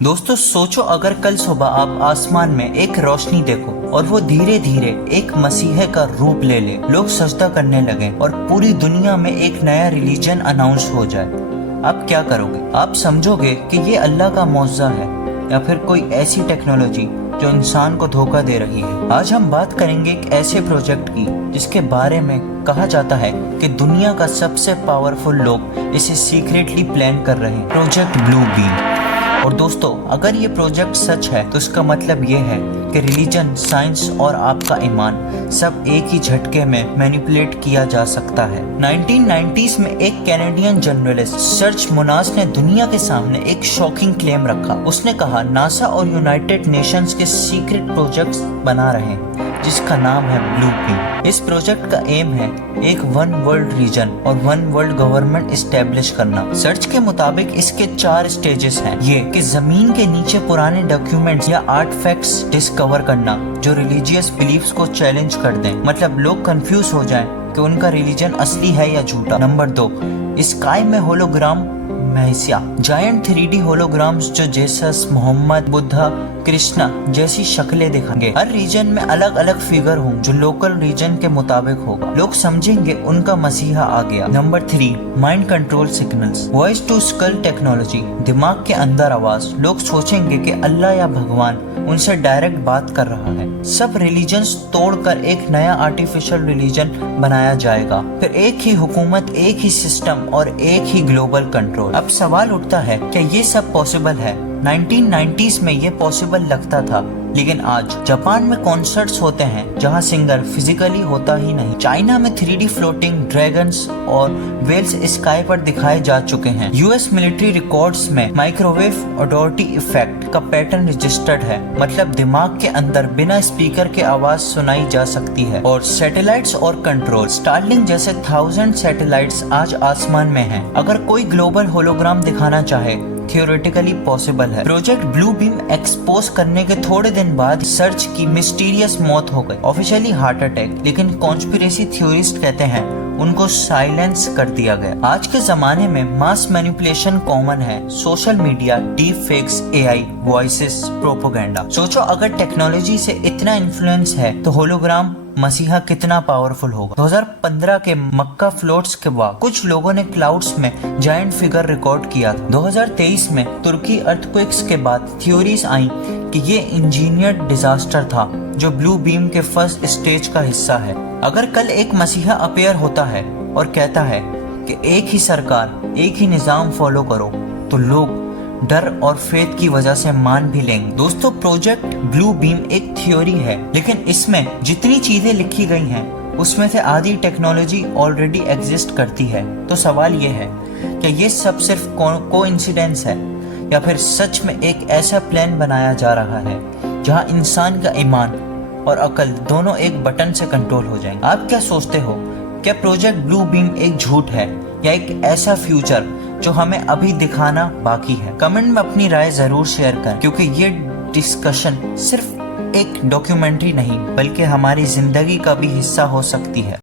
दोस्तों सोचो अगर कल सुबह आप आसमान में एक रोशनी देखो और वो धीरे धीरे एक मसीह का रूप ले ले, लोग सजदा करने लगे और पूरी दुनिया में एक नया रिलीजन अनाउंस हो जाए, आप क्या करोगे? आप समझोगे कि ये अल्लाह का मौजज़ा है या फिर कोई ऐसी टेक्नोलॉजी जो इंसान को धोखा दे रही है। आज हम बात करेंगे एक ऐसे प्रोजेक्ट की जिसके बारे में कहा जाता है कि दुनिया का सबसे पावरफुल लोग इसे सीक्रेटली प्लान कर रहे हैं, प्रोजेक्ट ब्लू बीम। और दोस्तों अगर ये प्रोजेक्ट सच है तो इसका मतलब ये है कि रिलीजन, साइंस और आपका ईमान सब एक ही झटके में मैनिपुलेट किया जा सकता है। 1990s में एक कैनेडियन जर्नलिस्ट सर्च मुनास ने दुनिया के सामने एक शॉकिंग क्लेम रखा। उसने कहा नासा और यूनाइटेड नेशंस के सीक्रेट प्रोजेक्ट्स बना रहे हैं जिसका नाम है ब्लू बीम। इस प्रोजेक्ट का एम है एक वन वर्ल्ड रीजन और वन वर्ल्ड गवर्नमेंट एस्टेब्लिश करना। सर्च के मुताबिक इसके 4 स्टेजेस हैं। ये कि जमीन के नीचे पुराने डॉक्यूमेंट्स या आर्टिफैक्ट्स डिस्कवर करना जो रिलीजियस बिलीफ्स को चैलेंज कर दें, मतलब लोग कंफ्यूज हो जाएं कि उनका रिलीजन असली है या झूठा। नंबर 2, स्काई में होलोग्राम महसिया, जायंट 3D होलोग्राम्स जो जेसस, मोहम्मद, बुद्धा, कृष्णा जैसी शक्लें दिखाएंगे। हर रीजन में अलग अलग फिगर हों जो लोकल रीजन के मुताबिक होगा। लोग समझेंगे उनका मसीहा आ गया। Number 3, mind control signals, voice to skull technology, दिमाग के अंदर आवाज। लोग सोचेंगे कि अल्लाह या भगवान उनसे डायरेक्ट बात कर रहा है। सब रिलीजन्स तोड़कर एक नया आर्टिफिशियल रिलीजन बनाया जाएगा, फिर एक ही हुकूमत, एक ही सिस्टम और एक ही ग्लोबल कंट्रोल। अब सवाल उठता है क्या ये सब पॉसिबल है? 1990s में ये पॉसिबल लगता था, लेकिन आज जापान में कॉन्सर्ट्स होते हैं जहां सिंगर फिजिकली होता ही नहीं। चाइना में 3D फ्लोटिंग ड्रैगन्स और वेल्स स्काई पर दिखाए जा चुके हैं। यूएस मिलिट्री रिकॉर्ड्स में माइक्रोवेव ऑडोरिटी इफेक्ट का पैटर्न रजिस्टर्ड है, मतलब दिमाग के अंदर बिना स्पीकर के आवाज सुनाई जा सकती है। और सैटेलाइट्स और कंट्रोल, स्टारलिंक जैसे 1000 सैटेलाइट्स आज आसमान में हैं। अगर कोई ग्लोबल होलोग्राम दिखाना चाहे थियोरेटिकली पॉसिबल है। प्रोजेक्ट ब्लू बीम एक्सपोज करने के थोड़े दिन बाद सर्च की मिस्टीरियस मौत हो गई, ऑफिशियली हार्ट अटैक, लेकिन कॉन्स्पिरेसी थ्योरिस्ट कहते हैं उनको साइलेंस कर दिया गया। आज के जमाने में मास मैनिपुलेशन कॉमन है, social media, deep fakes, AI, voices, propaganda. सोचो अगर टेक्नोलॉजी से इतना इन्फ्लुएंस है तो होलोग्राम मसीहा कितना पावरफुल होगा। 2015 के मक्का फ्लोट्स के बाद कुछ लोगों ने क्लाउड्स में जायंट फिगर रिकॉर्ड किया था। 2023 में तुर्की अर्थक्वेक्स के बाद थ्योरीज आई कि ये इंजीनियर्ड डिजास्टर था जो ब्लू बीम के फर्स्ट स्टेज का हिस्सा है। अगर कल एक मसीहा अपीयर होता है और कहता है कि एक ही सरकार, एक ही निजाम फॉलो करो, तो लोग डर और फेथ की वजह से मान भी लेंगे। दोस्तों प्रोजेक्ट ब्लू बीम एक थ्योरी है, लेकिन इसमें जितनी चीजें लिखी गई हैं उसमें से आधी टेक्नोलॉजी ऑलरेडी एग्जिस्ट करती है। तो सवाल ये है कि ये सब सिर्फ कोइंसिडेंस है या फिर सच में एक ऐसा प्लान बनाया जा रहा है जहां इंसान का ईमान और अकल दोनों एक बटन से कंट्रोल हो जाएंगे। आप क्या सोचते हो? क्या प्रोजेक्ट ब्लू बीम एक झूठ है या एक ऐसा फ्यूचर जो हमें अभी दिखाना बाकी है? कमेंट में अपनी राय जरूर शेयर करें, क्योंकि ये डिस्कशन सिर्फ एक डॉक्यूमेंट्री नहीं बल्कि हमारी जिंदगी का भी हिस्सा हो सकती है।